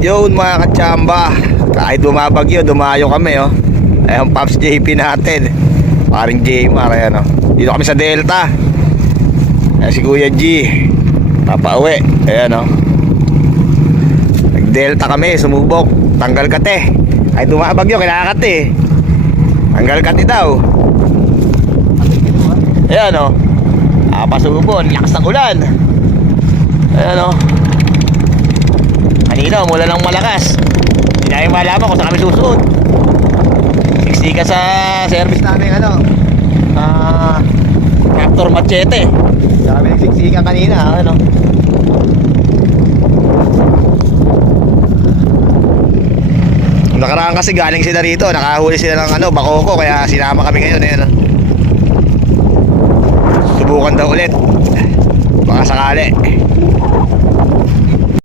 Yun mga katsamba, kahit bumabagyo, dumayo kami oh. Ayun, Pops JP natin, paring Jmar, ayan oh. Dito kami sa Delta. Ayan si Kuya G, papauwi, ayan oh. Nag-Delta kami, sumubok, tanggal kate. Kahit bumabagyo, kailangan kate. Tanggal kate daw. Ayan oh. Pasubon, lakas ng ulan. Ayan oh. Kanina umulan ng malakas. Hindi namin malaman kung saan kami susuot. Siksika sa service namin tractor machete. Saan kami nagsiksika kanina ano. Nakaraan kasi galing sila rito, nakahuli sila ng bakoko, kaya sinama kami ngayon ayan. Subukan daw ulit. Baka sakali.